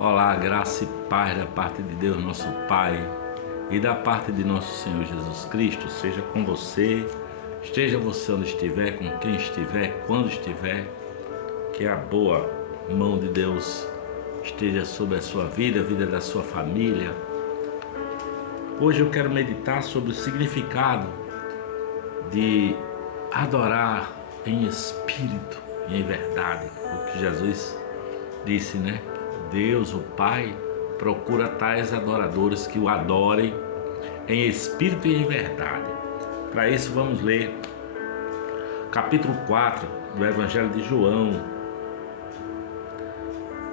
Olá, graça e paz da parte de Deus, nosso Pai, e da parte de nosso Senhor Jesus Cristo, seja com você, esteja você onde estiver, com quem estiver, quando estiver, que a boa mão de Deus esteja sobre a sua vida, a vida da sua família. Hoje eu quero meditar sobre o significado de adorar em espírito e em verdade, o que Jesus disse, né? Deus, o Pai, procura tais adoradores que o adorem em espírito e em verdade. Para isso vamos ler capítulo 4 do Evangelho de João,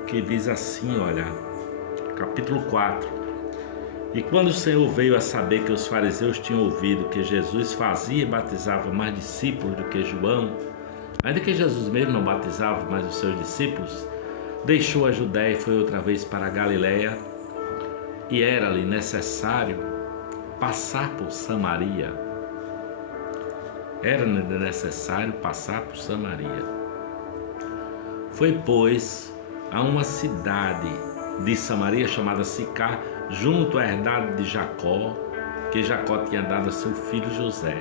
que diz assim, olha, capítulo 4. E quando o Senhor veio a saber que os fariseus tinham ouvido que Jesus fazia e batizava mais discípulos do que João, ainda que Jesus mesmo não batizava mais os seus discípulos, deixou a Judéia e foi outra vez para a Galiléia, e era-lhe necessário passar por Samaria. Era-lhe necessário passar por Samaria. Foi, pois, a uma cidade de Samaria chamada Sicar, junto à herdade de Jacó, que Jacó tinha dado a seu filho José.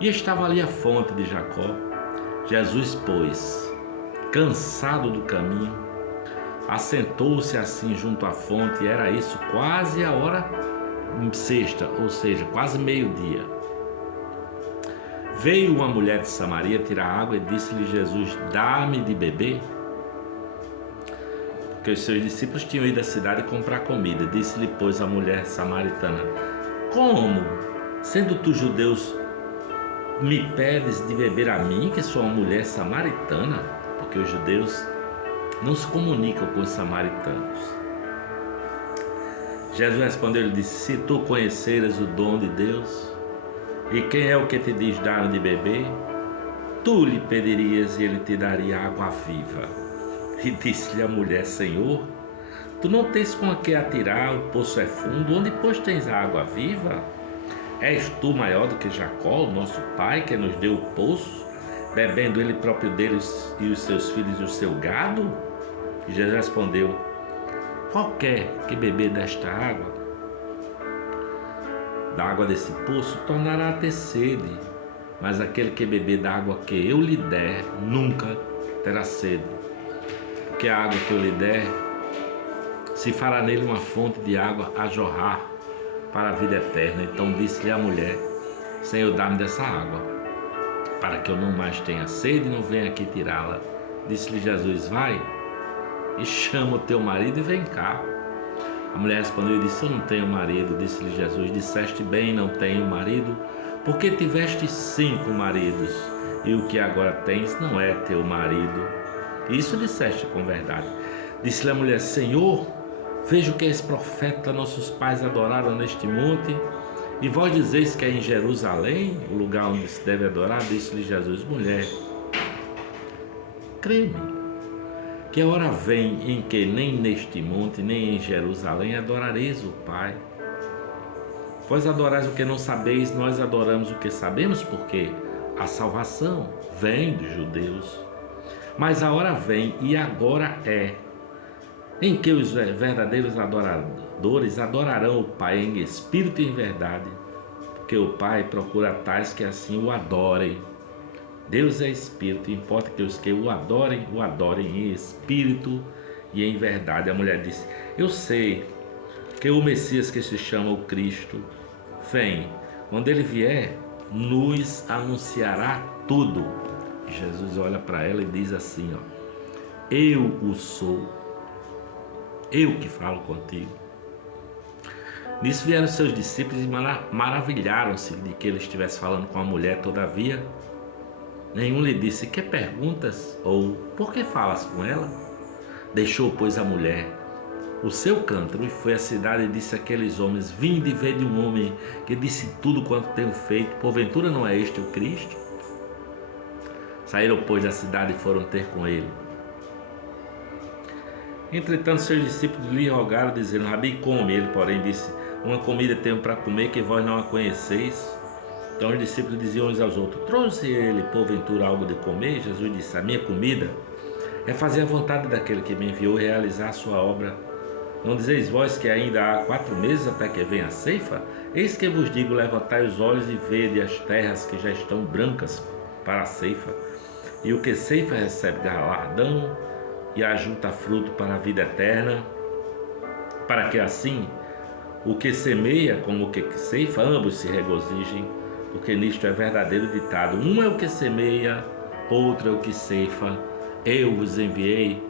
E estava ali a fonte de Jacó. Jesus, pois, cansado do caminho, assentou-se assim junto à fonte, e era isso quase a hora sexta, ou seja, quase meio-dia. Veio uma mulher de Samaria tirar água e disse-lhe Jesus: dá-me de beber. Porque os seus discípulos tinham ido à cidade comprar comida. Disse-lhe, pois, a mulher samaritana: como, sendo tu judeus, me pedes de beber a mim, que sou uma mulher samaritana? Porque os judeus não se comunicam com os samaritanos. Jesus respondeu e disse: se tu conheceras o dom de Deus, e quem é o que te diz dar de beber, tu lhe pedirias e ele te daria água viva. E disse-lhe a mulher: Senhor, tu não tens com a que atirar, o poço é fundo, onde pois tens a água viva? És tu maior do que Jacó, o nosso pai, que nos deu o poço, bebendo ele próprio deles e os seus filhos e o seu gado? E Jesus respondeu: qualquer que beber desta água, da água desse poço, tornará a ter sede, mas aquele que beber da água que eu lhe der, nunca terá sede, porque a água que eu lhe der, se fará nele uma fonte de água a jorrar para a vida eterna. Então disse-lhe a mulher: Senhor, dá-me dessa água, para que eu não mais tenha sede e não venha aqui tirá-la. Disse-lhe Jesus: vai e chama o teu marido e vem cá. A mulher respondeu e disse: eu não tenho marido. Disse-lhe Jesus: disseste bem, não tenho marido, porque tiveste 5 maridos, e o que agora tens não é teu marido. Isso disseste com verdade. Disse-lhe a mulher: Senhor, vejo que és profeta. Nossos pais adoraram neste monte, e vós dizeis que é em Jerusalém o lugar onde se deve adorar. Disse-lhe Jesus: mulher, crê-me, que a hora vem em que nem neste monte, nem em Jerusalém adorareis o Pai. Vós adorais o que não sabeis, nós adoramos o que sabemos, porque a salvação vem dos judeus. Mas a hora vem, e agora é, em que os verdadeiros adoradores adorarão o Pai em espírito e em verdade, porque o Pai procura tais que assim o adorem. Deus é espírito, importa que os que o adorem em espírito e em verdade. A mulher disse: eu sei que o Messias, que se chama o Cristo, vem. Quando ele vier, nos anunciará tudo. Jesus olha para ela e diz assim, ó: eu o sou, eu que falo contigo. Nisso vieram seus discípulos e maravilharam-se de que ele estivesse falando com a mulher. Todavia nenhum lhe disse: que perguntas? Ou por que falas com ela? Deixou, pois, a mulher o seu cântaro e foi à cidade e disse àqueles homens: vinde e vede um homem que disse tudo quanto tenho feito. Porventura não é este o Cristo? Saíram, pois, da cidade e foram ter com ele. Entretanto, seus discípulos lhe rogaram, dizendo: Rabi, come. Ele, porém, disse: uma comida tenho para comer que vós não a conheceis. Então os discípulos diziam uns aos outros: trouxe ele porventura algo de comer? Jesus disse: a minha comida é fazer a vontade daquele que me enviou e realizar a sua obra. Não dizeis vós que ainda há 4 meses até que venha a ceifa? Eis que vos digo, levantai os olhos e vede as terras que já estão brancas para a ceifa. E o que ceifa recebe galardão e ajunta fruto para a vida eterna, para que assim o que semeia como o que ceifa, ambos se regozijem, porque nisto é verdadeiro ditado: um é o que semeia, outro é o que ceifa. Eu vos enviei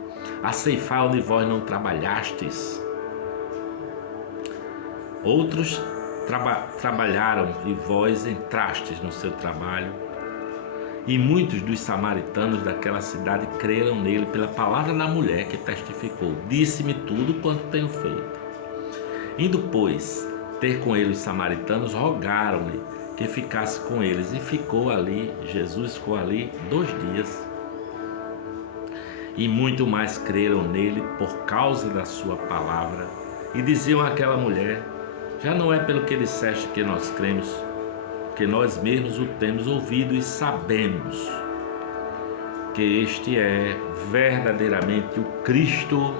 a ceifar onde vós não trabalhastes. Outros trabalharam e vós entrastes no seu trabalho. E muitos dos samaritanos daquela cidade creram nele pela palavra da mulher que testificou: disse-me tudo quanto tenho feito. Indo, pois, ter com ele os samaritanos, rogaram-lhe que ficasse com eles. E Jesus ficou ali 2 dias. E muito mais creram nele por causa da sua palavra. E diziam àquela mulher: já não é pelo que disseste que nós cremos, porque nós mesmos o temos ouvido e sabemos que este é verdadeiramente o Cristo,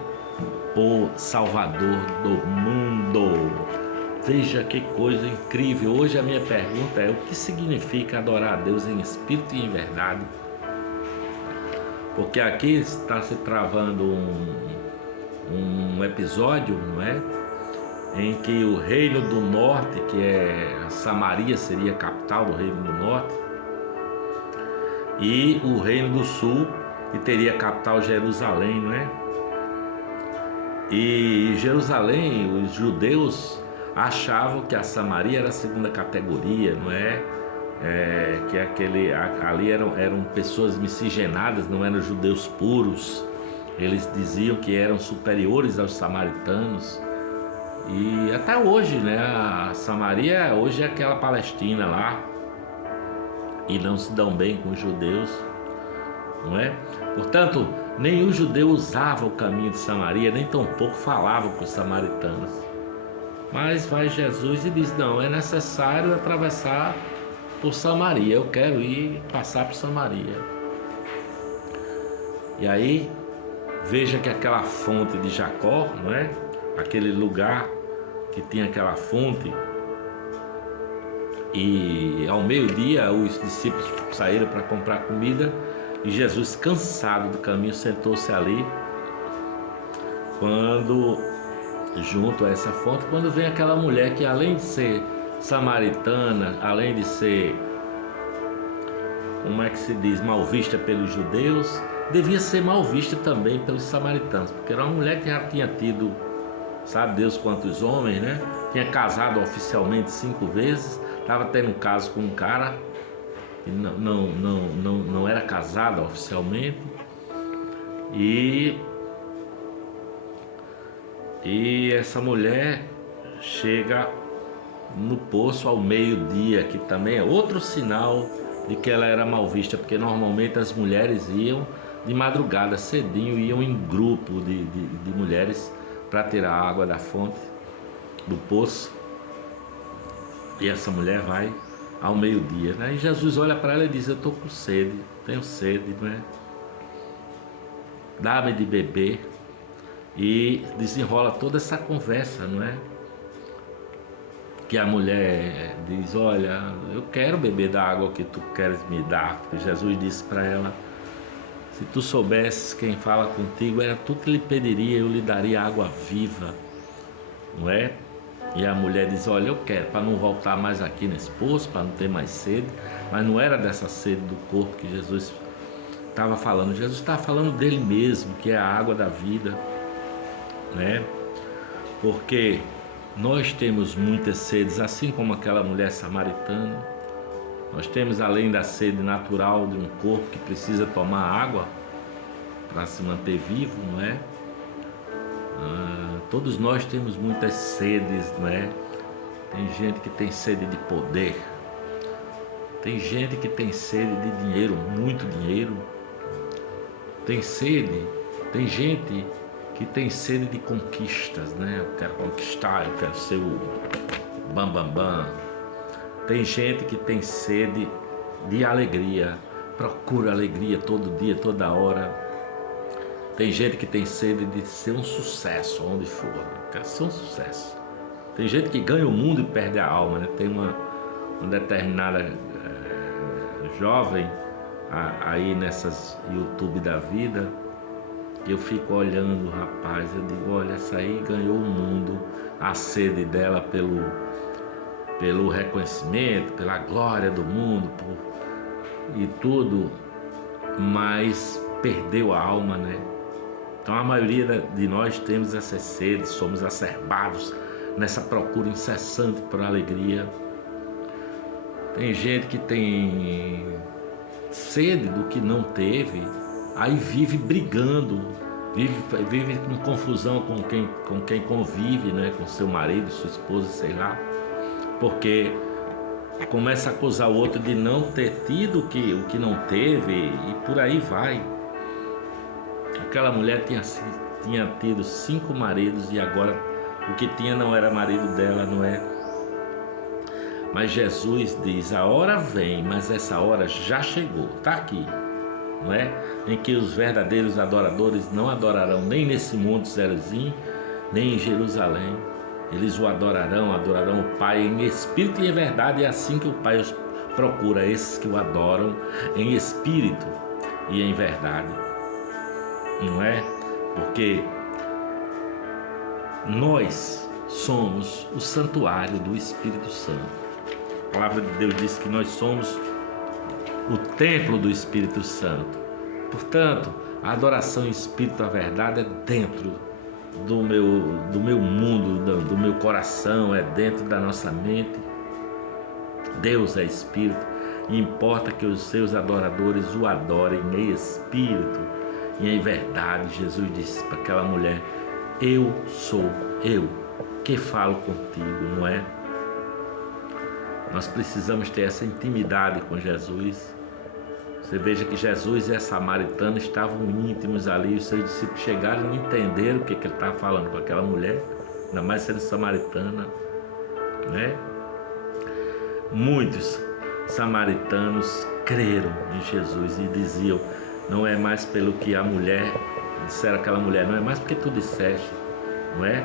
o Salvador do mundo. Veja que coisa incrível. Hoje a minha pergunta é: o que significa adorar a Deus em espírito e em verdade? Porque aqui está se travando um episódio, não é? Em que o reino do norte, que é Samaria, seria a capital do reino do norte, e o reino do sul, que teria a capital Jerusalém, não é? E Jerusalém, os judeus achavam que a Samaria era a segunda categoria, não é? Que ali eram pessoas miscigenadas, não eram judeus puros. Eles diziam que eram superiores aos samaritanos. E até hoje, né? A Samaria hoje é aquela Palestina lá, e não se dão bem com os judeus, não é? Portanto, nenhum judeu usava o caminho de Samaria, nem tampouco falava com os samaritanos. Mas vai Jesus e diz: não, é necessário atravessar por Samaria, eu quero passar por Samaria. E aí, veja que aquela fonte de Jacó, não é? Aquele lugar que tinha aquela fonte, e ao meio-dia os discípulos saíram para comprar comida, e Jesus, cansado do caminho, sentou-se ali, junto a essa fonte, quando vem aquela mulher que, além de ser samaritana, além de ser, como é que se diz, mal vista pelos judeus, devia ser mal vista também pelos samaritanos, porque era uma mulher que já tinha tido, sabe Deus quantos homens, né? Tinha casado oficialmente 5 vezes, estava tendo um caso com um cara que não era casado oficialmente, e essa mulher chega no poço ao meio-dia, que também é outro sinal de que ela era mal vista, porque normalmente as mulheres iam de madrugada, cedinho, iam em grupo de mulheres para tirar a água da fonte, do poço. E essa mulher vai ao meio-dia, né? E Jesus olha para ela e diz: eu estou com sede, tenho sede, não é? Dá-me de beber. E desenrola toda essa conversa, não é? Que a mulher diz: olha, eu quero beber da água que tu queres me dar. Porque Jesus disse para ela: se tu soubesses quem fala contigo, era tu que lhe pediria, eu lhe daria água viva, não é? E a mulher diz: olha, eu quero, para não voltar mais aqui nesse poço, para não ter mais sede. Mas não era dessa sede do corpo que Jesus estava falando. Jesus estava falando dele mesmo, que é a água da vida, né? Porque nós temos muitas sedes, assim como aquela mulher samaritana. Nós temos, além da sede natural de um corpo que precisa tomar água para se manter vivo, não é? Todos nós temos muitas sedes, não é? Tem gente que tem sede de poder, tem gente que tem sede de dinheiro, muito dinheiro, tem gente que tem sede de conquistas, né? Eu quero conquistar, eu quero ser o bam. Tem gente que tem sede de alegria, procura alegria todo dia, toda hora. Tem gente que tem sede de ser um sucesso onde for, né? Quer ser um sucesso. Tem gente que ganha o mundo e perde a alma, né? Tem uma determinada jovem aí nessas YouTube da vida, que eu fico olhando, rapaz, eu digo, olha, essa aí ganhou o mundo, a sede dela pelo reconhecimento, pela glória do mundo e tudo, mas perdeu a alma, né? Então a maioria de nós temos essa sede, somos acerbados nessa procura incessante por alegria. Tem gente que tem sede do que não teve, aí vive brigando, vive com confusão com quem convive, né? Com seu marido, sua esposa, sei lá, porque começa a acusar o outro de não ter tido o que não teve e por aí vai. Aquela mulher tinha tido 5 maridos e agora o que tinha não era marido dela, não é? Mas Jesus diz, a hora vem, mas essa hora já chegou, está aqui, não é? Em que os verdadeiros adoradores não adorarão nem nesse Monte Zerizim, nem em Jerusalém. Eles adorarão o Pai em espírito e em verdade. É assim que o Pai os procura, esses que o adoram em espírito e em verdade, não é? Porque nós somos o santuário do Espírito Santo. A palavra de Deus diz que nós somos o templo do Espírito Santo. Portanto, a adoração em espírito, a verdade, é dentro do meu mundo, do meu coração, é dentro da nossa mente. Deus é espírito e importa que os seus adoradores o adorem em espírito e em verdade. Jesus disse para aquela mulher, eu sou eu que falo contigo, não é? Nós precisamos ter essa intimidade com Jesus. Você veja que Jesus e a samaritana estavam íntimos ali, os seus discípulos chegaram e não entenderam o que ele estava falando com aquela mulher, ainda mais sendo samaritana, né? Muitos samaritanos creram em Jesus e diziam, não é mais pelo que a mulher, disseram aquela mulher, não é mais porque tu disseste, não é?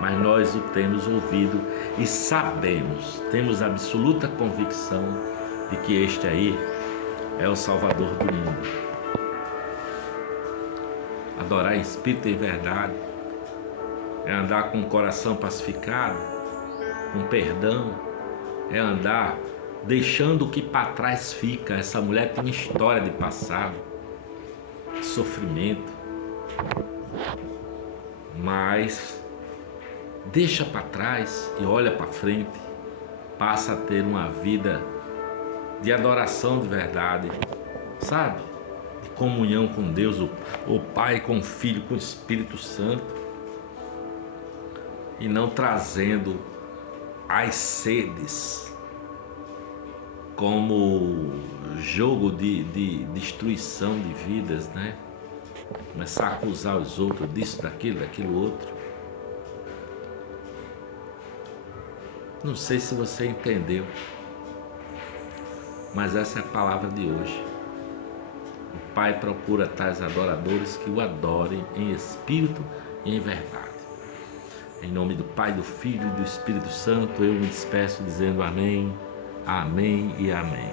Mas nós o temos ouvido e sabemos, temos absoluta convicção de que este aí é o Salvador do mundo. Adorar em espírito e em verdade é andar com o coração pacificado, com perdão, é andar deixando o que para trás fica. Essa mulher tem uma história de passado, de sofrimento, mas deixa para trás e olha para frente, passa a ter uma vida de adoração de verdade, sabe? De comunhão com Deus, o Pai, com o Filho, com o Espírito Santo, e não trazendo as sedes como jogo de destruição de vidas, né? Começar a acusar os outros disso, daquilo outro. Não sei se você entendeu, mas essa é a palavra de hoje. O Pai procura tais adoradores que o adorem em espírito e em verdade. Em nome do Pai, do Filho e do Espírito Santo, eu me despeço dizendo amém, amém e amém.